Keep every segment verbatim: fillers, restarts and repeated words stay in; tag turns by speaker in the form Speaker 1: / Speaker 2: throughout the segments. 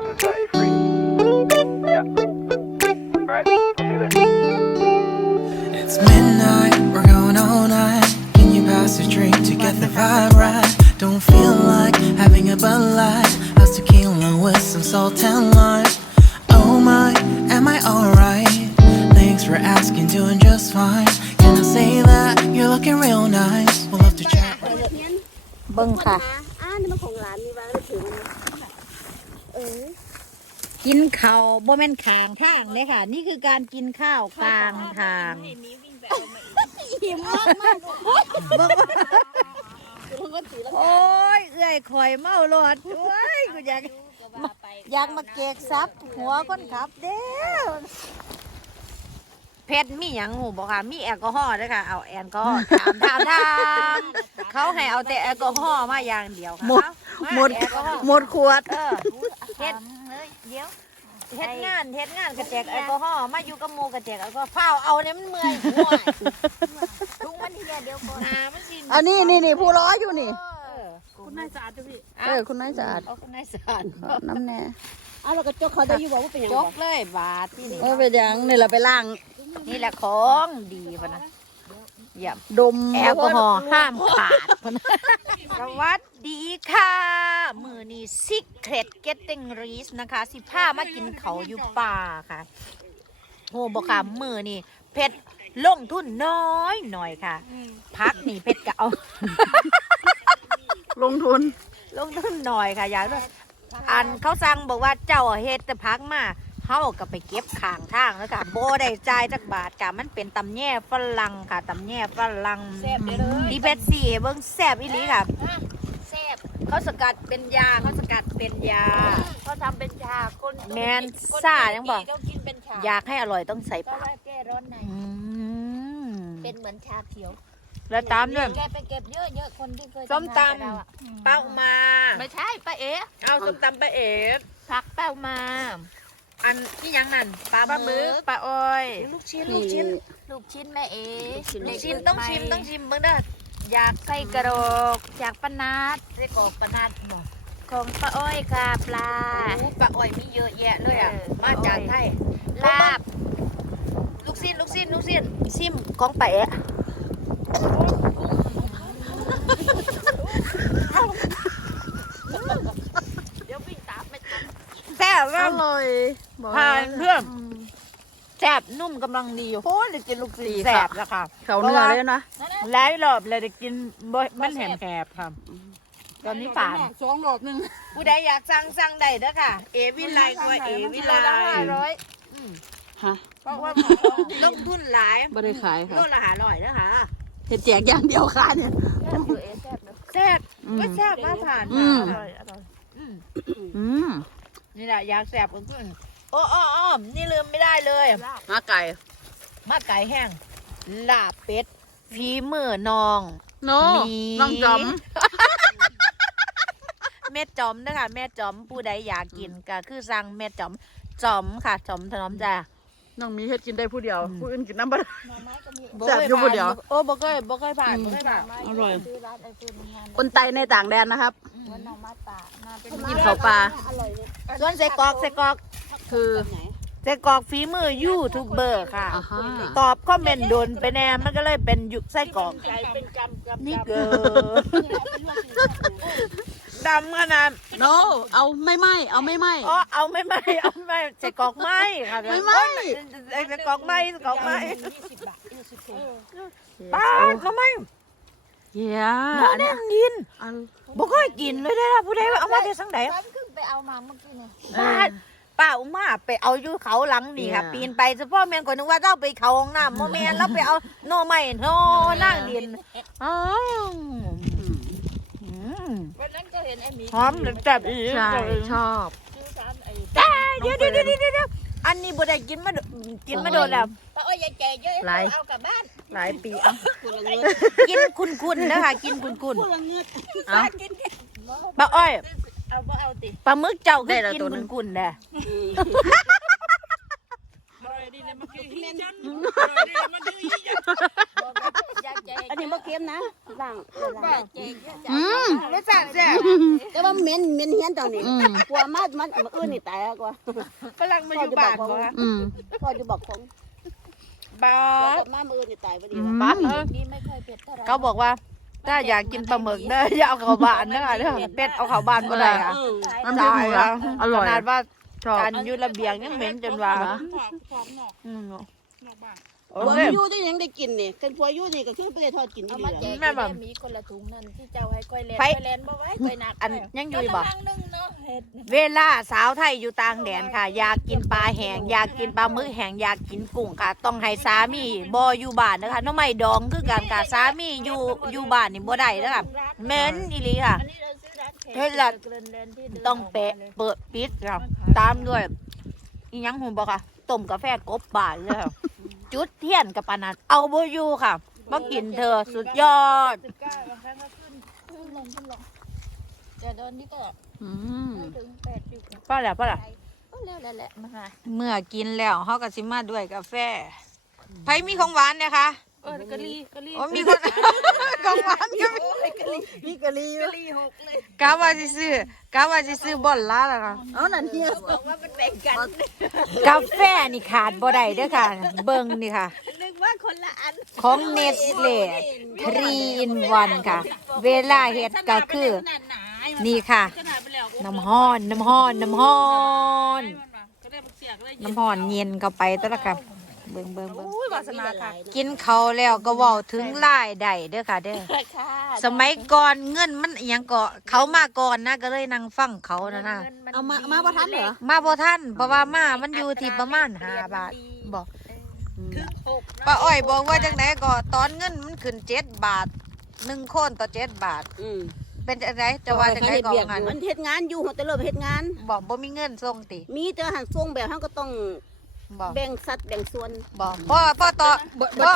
Speaker 1: It's midnight, we're going all night. Can you pass a drink to get the vibe right? Don't feel like having a Bud Light. How's tequila with some salt and lime? Oh my, am I alright? Thanks for asking, doing just fine. Can I say that you're looking real nice? We'll love to chat.
Speaker 2: เบิ่งค่ะ
Speaker 3: อ่านี่มันของหลานมีวางได้ถึงเออ
Speaker 2: กินข้าวบ่แม่นข้างทางเลยค่ะ นี่คือการกินข้าวกลางทาง
Speaker 3: หิมมากมาก
Speaker 2: โอ้ยเอื้อยข่อยเมาหลอดโอ้ยกูอยากอยากมาเกกซับหัวคนขับเด้อเพชรมีหยังหูบอกค่ะมีแอลกอฮอล์ด้วยค่ะเอาแอลกอฮอล์ถามถามถามเขาให้เอาแต่แอลกอฮอล์มาอย่างเดียวค่ะหมดหมดหมดขวดเออเฮ็ดเดี๋ยวเฮ็ดงานเฮ็ดงานกระแจกแอลกอฮอล์มาอยู่กับโมกระแจกแอลกอฮอล์เฝ้าเอาเนี่ยมันเมื่อยหัวลุงมันเฮียเดียวก่อนมันกินอันนี้นี่นี่ผู้ร้อยอยู่นี่
Speaker 3: คุณนายสะอาดจ้ะพี่
Speaker 2: เออคุณนายสะอาดเอาคุณนายสะอาดน้ำแน่
Speaker 3: อ้าวเราก็จกเขาได้อยู่บอกว่าเป็นยังไง
Speaker 2: จกเลยบาทที่นี่เออเป็นยังนี่เราไปล้างนี่แหละของดีพนะอย่าดมแอลกอฮอล์ห้ามขาดพนะสวัสดีค่ะมือนี้ Secret Getting Rich นะคะสิผ้ามากินเขาอยู่ป่าค่ะโหบอกค่ะมือนี่เพชรลงทุนน้อยหน่อยค่ะพักนี่เพชรก็เอา
Speaker 4: ลงทุน
Speaker 2: ลงทุนหน่อยค่ะอยากด้วยอันเขาสั่งบอกว่าเจ้าเฮ็ดแต่พักมาเฮาก็ไปเก็บข้างทางแล้วค่ะโบได้จ่ายจักบาทค่ะมันเป็นตำแย่ฝรั่งค่ะตำแย่ฝรั่งแซ่บเลยดีเพชรสี่เบิ่งแซ่บอีหลีค่ะแซ่บเขาสกัดเป็นยาเขาสกัดเป็นยา
Speaker 3: เขาทำเป็นชาคน
Speaker 2: แมนซ่ายังบอกอยากให้อร่อยต้องใส่ผัก
Speaker 3: แก้ร้อนในเป็นเหมือนชาเขียว
Speaker 2: แล้วตามด้วย
Speaker 3: แกไปเก็บเยอะๆคนที่เคย
Speaker 2: ส้มตำเป้ามา
Speaker 3: ไม่ใช่ป้าเอ๋
Speaker 2: เอาส้มตำป้าเอ๋
Speaker 3: ผักเป้ามา
Speaker 2: อันที่ยังนั่นปลาหมึกปลาอ้อยลูกชิ้นลูกชิ้น
Speaker 3: ลูกชิ้นแม่เอ๋
Speaker 2: ลูกชิ้นต้องชิมต้องชิมเบิ่งเด้ออยากใส่กระโดกอยากปนาดใส่กรอกปนาดหน่อย
Speaker 3: ของป้าอ้อยค่ะปลา
Speaker 2: ปลาอ้อยมีเยอะแยะเลยอ่ะมาจากไทย
Speaker 3: ลาบ
Speaker 2: ลูกชิ้นลูกชิ้นลูกชิ้นชิมของป้าเอ๋แซ่บอ
Speaker 4: ร่อย
Speaker 2: ผ่านเพื่อนแซ่บนุ่มกำลังดีโอ้ยได้กินลูกชิ้นแซ่บแล้วค่ะ
Speaker 4: เขาเนื้อเลยนะ
Speaker 2: หลายรอบเลยได้กินมันแหมแกบค่ะตอนนี้ผ่าน
Speaker 4: สองรอบนึง
Speaker 2: ผู้ใดอยากสั่งสั่งได้เด้อค่ะเอวิไลกว่าเอวิไลห้าร้อย
Speaker 4: ฮะ
Speaker 2: เพราะว่าลงทุนหลาย
Speaker 4: ไม่ได้ขายค่ะ
Speaker 2: โลละหาร้อยนะคะ
Speaker 4: เห็ดแจกอย่างเดียวค่ะเนี่ย
Speaker 2: แซ่บก็แซ่บมาผ่านอร่อยอร่อย
Speaker 4: อืม
Speaker 2: นี่แหละอยากแซ่บก็ขึ้นโอ้อ้อมนี่ลืมไม่ได้เลย
Speaker 4: มาไก่
Speaker 2: มาไก่แห้งลาบเป็ดฝีมือนอง
Speaker 4: โน้น้องจอม
Speaker 2: แม่จอมนะคะแม่จอมผู้ใดอยากกินก็คือสั่งแม่จอมจอมค่ะจอมถนอมจ้า
Speaker 4: น้องมีเฮ็ดกินได้ผู้เดียวผู้อื่นกินน้ำบ่แซ่บอยู่ผู้เดียว
Speaker 2: โอ้บ่เคยบ่เคยผ่านบ่เคยผ่าน
Speaker 4: อร่อยคนไตในต่างแดนนะครับกินข้าวปลา
Speaker 2: ส่วนใส่กรอกใส่กรอก
Speaker 4: คือ
Speaker 2: ใส่กรอกฝีมือยูทูบเบอร์ค่ะตอบคอมเมนต์โดนไปแน่มันก็เลยเป็นยุใส่กรอกนี่เกินดำขนาด
Speaker 4: โนเอาไม่ไหมเอาไม่ไหม
Speaker 2: อ๋อเอาไม่ไหมเอาไม่ใส่กรอกไหมค่ะ
Speaker 4: ไม่ไหม
Speaker 2: ใส่กรอกไหมกรอกไหมป้าทำไม
Speaker 4: เย้
Speaker 2: บ่ได้กินบ่ค่อยกินเลยได้ละผู้ใดเอามาได้สังใด
Speaker 3: ขึ้นไปเอามาเมื่อกี้เนี่ย
Speaker 2: ป้าอุ้มมาไปเอาอยู่เขาหลังนี่ค่ะปีนไปเฉพาะแม่นก่อนนึกว่าเจ้าไปเขาห้องน้ำโมแม่นแล้วไปเอาโนไม้โนนั่งดินอ๋อ
Speaker 3: วันนั้นก็เห็นไอ้หมี
Speaker 2: หอมจับอีก
Speaker 4: ใช่ชอบ
Speaker 2: เดี๋ยวเดี๋ยวเดี๋ยวเดี๋ยวอันนี้บ่ได้กินมากินมาโดนแล้ว
Speaker 3: ป้าอ้อยยายแก่เยอะเอากลับบ้าน
Speaker 2: หลายปีเอากินคุณๆนะคะกินคุณๆเอาป้าอ้อย
Speaker 3: เอาบ่เอาติ
Speaker 2: ปลาหมึกเจ้าคือกินคุณๆแน่
Speaker 3: ยอันนี้บ่เค็มนะล้าง
Speaker 4: อืม
Speaker 2: รสชาติแซ่บ
Speaker 3: แต่ว่าเหม็นเหม็นเฮียนตอนนี้
Speaker 4: อืม
Speaker 3: กลัวมากมันมันอื่นนี่ตายกว่า
Speaker 2: ฝรั่งมาอยู่บ้านบ่คะ
Speaker 4: อืม
Speaker 3: พ่อจะบอกของ
Speaker 2: บ้า
Speaker 3: มามือนี่ตายพอดี
Speaker 4: ปั๊บ
Speaker 2: เขาบอกว่า ถ้าอยากกินปลาหมึกเด้ออย่าเอาเข้าบ้านเด้อเด้อเป็ดเอาเข้าบ้านบ่ได้ค่ะ
Speaker 4: น้ำจิ้มหมูละอร่อย
Speaker 2: ขนาดว่า
Speaker 4: ชอบ
Speaker 2: การอยู่ระเบียงยังเหม็นจนว่าอืมโอ
Speaker 3: ผัว
Speaker 2: เค
Speaker 3: อยู่ที่ยังได้กินนี่กันผัวอยู่นี่ก็คือไปได้ทอดกิน
Speaker 5: เอา
Speaker 3: ที่
Speaker 5: มา
Speaker 3: นี่
Speaker 5: แจก
Speaker 2: แม่แบบ
Speaker 5: มีคนละถุงนั่นที่เจ้าให้ก้อยแลน
Speaker 2: ไป
Speaker 5: ก้อยแลนบ่ไว้ก้อยหนัก
Speaker 2: อันยังอยู่บ่
Speaker 5: กำลังนึ่งเนาะเฮ็ด
Speaker 2: เวลาสาวไทยอยู่ต่างแดนค่ะ อยากกินปลาแห้งอยากกินปลาหมึกแห้งอยากกินกุ้งค่ะ ต้องให้สามีบ่อยู่บ้านนะคะน้องไม่ดองคือกันค่ะสามีอยู่อยู่บ้านนี่บ่ได้เด้อค่ะเหม็นอีหลีค่ะ
Speaker 5: อันนี้เราซื้อร้าน
Speaker 2: เฮ็ดละ
Speaker 5: เกลือนแลนที่เดิน
Speaker 2: ต้องเปะเปิดปิดค่ะตามด้วยอีหยังหูบ่ค่ะต้มกาแฟกบบ้านเลยค่ะจุดเทียนกับปานนั้นเอาบ่อยู่ค่ะมากินเธอะสุดยอด
Speaker 5: สิบเก้าบางครั้งก็ขึ้นขึ้นลงขึ้นลงแต่ตอนนี้ก็
Speaker 4: อืม
Speaker 5: ไม่ถึงแปดอยู่
Speaker 2: ป้าแหละป้าแหละ
Speaker 5: ก็แล้วแหละแหละมาค่ะ
Speaker 2: เมื่อกินแล้วเฮาก็สิมาด้วยกาแฟไผมีของหวานเนี่ยคะ
Speaker 5: เออกะลีกะลี
Speaker 2: โอ้มีคน ของหวานก็มีมีกะลีอยู่
Speaker 5: กะลีหกเลย
Speaker 2: กะว่าสิซื้อกะว่าสิซื้อบอนลาแล้วค่ะ
Speaker 3: เอานั่นเฮีย
Speaker 5: บอกว่ามันแบ่งกัน
Speaker 2: กาแฟนี่ขาดบ่ได้เด้อค่ะ เบิ่งนี่ค่ะ
Speaker 5: นึกว่าคนละอัน
Speaker 2: ของเนสเล่ทรีอินวันค่ะ เวลาเฮ็ดก็คือ นี่ค่ะ น้ำห้อน น้ำห้อน น้ำห้อน น้ำห้อนเย็นเข้าไปตัวละค่ะ เบิ่งเบิ่งเบิ่ง
Speaker 5: อุ้ยวาสนาค่ะ
Speaker 2: กินเขาวแล้วก็เว้าถึงรายได้เด้อค่ะเด้อ
Speaker 5: ค่ะ
Speaker 2: สมัยก่อนเงินมันอิหยังก็เขามาก่อนนะก็เลยนั่งฟังเขานะนะ
Speaker 3: เอามามาบ่ทันเหรอ
Speaker 2: มาบ่ทันเพราะว่ามามันอยู่ที่ประมาณห้าบาทบอกป้าอ้อยบอกว่าจังไหนก็ตอนเงินมันขึ้นเจ็ดบาทหนึ่งคนต่อเจ็ดบาท
Speaker 3: อืม
Speaker 2: เป็นจังไหนจะว่าจังไหนก็ว่างั้น
Speaker 3: มันเฮ็ดงานอยู่หัวแต่เริ่มเฮ็ดงาน
Speaker 2: บอกบ่มีเงินส่งติ
Speaker 3: มีแต่หันส่งแบบเฮาก็ต้อง
Speaker 2: บอก
Speaker 3: แบ่งสัดแบ่งส่วน
Speaker 2: บอกพ่อพ่อต่อพ่อ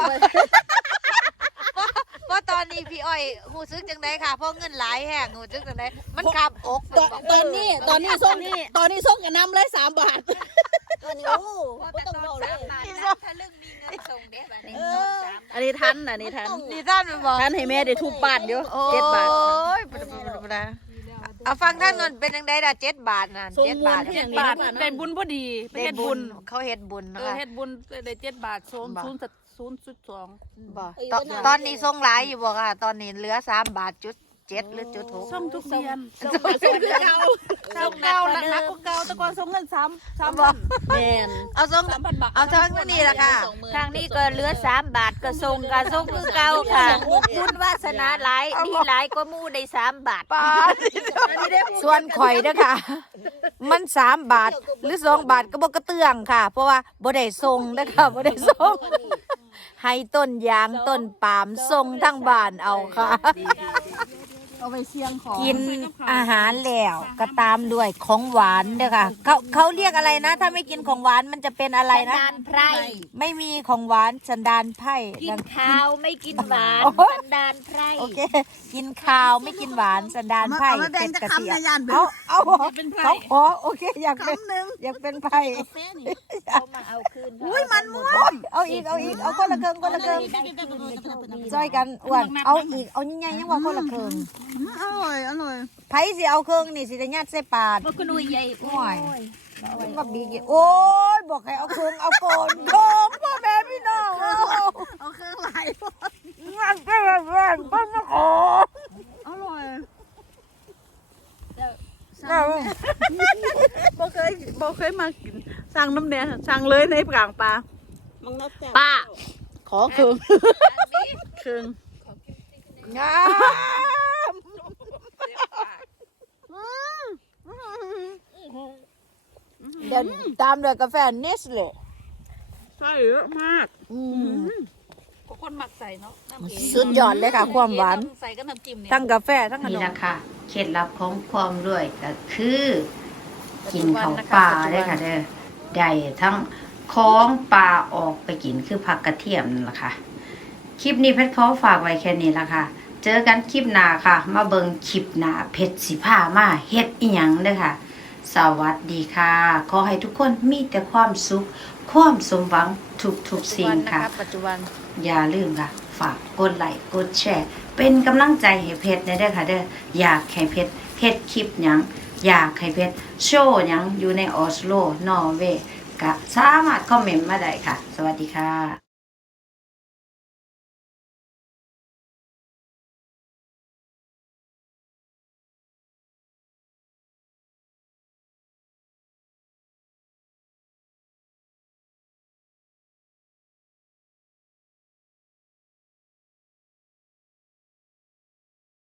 Speaker 2: พ่อตอนนี้พี่อ้อยหูซึกจังไหนค่ะเพราะเงินหลายแห้งหูซึกจังไหนมันขับอกมันบอก
Speaker 3: ตอนนี้ตอนนี้ส่งตอนนี้ส่งกับน้ำเลยสามบาทตอนนี้โอ้บ่ต้องเว้าเลย
Speaker 5: ถ้าเรื่องมีเงินส่งเด้บัดนี้
Speaker 3: เออ
Speaker 4: อันนี้ทันอันนี้ทัน
Speaker 2: นี่ท่านมันบอก
Speaker 4: ทันให้แม่ได้ทุบบาทอยู่
Speaker 2: โอ้
Speaker 4: เจ็ดบาท
Speaker 2: ยปะปะปะปะปะเอาฟังท่านนนเป็นยังไงล่ะเจ็ดบาทน่ะเจ็ดบาท
Speaker 4: เจ็ดบาทได้บุญพอดีไป
Speaker 2: ได้
Speaker 4: เฮ็ด
Speaker 2: บุ
Speaker 4: บุ
Speaker 2: ญ
Speaker 4: ญ
Speaker 2: เขาเฮ็ดบุญ
Speaker 4: เอ
Speaker 2: นะ
Speaker 4: อ
Speaker 2: คะ
Speaker 4: เฮ็ดบุญได้เจ็ดบาทศูนย์
Speaker 2: บ่
Speaker 4: ศูนย์ศูนย์จุดสอง
Speaker 2: บ่ตอนตอนนี้ส่งหลายอยู่บ่ค่ะ ตอนนี้เหลือสามบาทจุดเจ็ดหรือจุดหก
Speaker 4: ส่งทุกเดือน
Speaker 5: ส่งส่งคือเก่า
Speaker 4: ส่งเก่าหนักกว่าเก่าแต่ก่อนส่งเงินสามสามพัน
Speaker 3: แม่น
Speaker 2: เอาส่ง
Speaker 4: สามพันบาท
Speaker 2: เอาทางนี้ล่ะค่ะ
Speaker 5: ทางนี้ก็เหลือสามบาทก็ส่งก็ส่งคือเก่าค่ะบุญวาสนาหลายมีหลายกว่าหมู่ได้สามบาท
Speaker 2: ปาดส่วนข่อยเด้อค่ะ มันสามบาทหรือสองบาทก็บ่กระเตื้องค่ะ เพราะว่าบ่ได้ส่งเด้อค่ะบ่ได้ส่งให้ต้นยางต้นปาล์มส่งทางบ้านเอาค่ะ
Speaker 4: เอาไปเสี่ยงของ
Speaker 2: กินอาหารแล้วก็ตามด้วยของหวานเด้อค่ะเขาเขาเรียกอะไรนะ ถ้าไม่กินของหวานมันจะเป็นอะไรนะ
Speaker 5: สันดานไพร
Speaker 2: ไม่มีของหวานสันดานไพร่
Speaker 5: กินข้าวไม่กินหวาน
Speaker 2: โอ้ย
Speaker 5: สันดานไพร
Speaker 2: โอเค กินข้าวไม่กินหวานสันดานไพร่
Speaker 3: เอามาแบ่งจะคำในยานเบิ่ง
Speaker 2: เอาเอา
Speaker 4: เป็นไพร่
Speaker 2: เขาขอโอเคอยากเป็น
Speaker 3: คำหนึ่ง
Speaker 2: อยากเป็นไพร่
Speaker 5: เขามาเอาคืน
Speaker 3: อุ้ยมันม่วง
Speaker 2: เอาอีกเอาอีกเอาคนละเครื่องคนละเครื่องช่วยกันอ้วนเอาอีกเอาใหญ่ๆยังว่าคนละเครื่อง
Speaker 3: อร่อยอร่อย
Speaker 2: ไผสิเอาเครื่องนี่สิได้ยัดใส่ปาก
Speaker 5: มันก็นุ่ยใหญ่
Speaker 2: โอ้ยมันว่าบีกอีกโอ้ยบอกให้เอาเครื่องเอาโกนโกงพ่อแม่พี่น้องเอา
Speaker 3: เอาเครื่องไหล
Speaker 2: งานก็แรงๆเพิ่งมาขอ
Speaker 3: อร่อย
Speaker 2: เอา
Speaker 4: บ่เคยบ่เคยมากินสั่งน้ำแดงสั่งเลยในกลางปลา
Speaker 3: มังนับจ้ะ
Speaker 4: ป้า ขอครึ่งครึ่ง
Speaker 2: งาม เดี๋ยวตามด้วยกาแฟเนสเล่
Speaker 4: ใส่เยอะมาก
Speaker 2: อืม
Speaker 4: ก็คนหมักใส่เนาะน้ำเอง
Speaker 2: สุดยอดเลยค่ะความหวาน
Speaker 4: ใส่กับน้ำจิ้มเนี่ย
Speaker 2: ทั้งกาแฟทั้งขน
Speaker 6: นี่
Speaker 2: ม
Speaker 6: แหละค่ะเคล็ดลับของความรวยก็คือ กินข้าวปลาได้อค่ะเด้อได้ทั้งของปลาออกไปกินคือผักกระเทียมนั่นแหละค่ะ คลิปนี้เพชรขอฝากไว้แค่นี้ละค่ะ เจอกันคลิปหน้าค่ะ มาเบิงคลิปหน้าเพชรสิพามาเฮ็ดอีหยังเด้อค่ะ สวัสดีค่ะ ขอให้ทุกคนมีแต่ความสุข ความสมหวังทุกๆสิ่งค่ะ
Speaker 4: ปัจจุบัน
Speaker 6: อย่าลืมค่ะฝากกดไลค์กดแชร์เป็นกำลังใจให้เพชรได้เด้อค่ะเด้ออยากให้เพชรเฮ็ดคลิปหยังอยากให้เพชรโชว์หยังอยู่ในออสโลนอร์เวย์ก็สามารถคอมเมนต์มาได้ค่ะสวัสดีค่ะ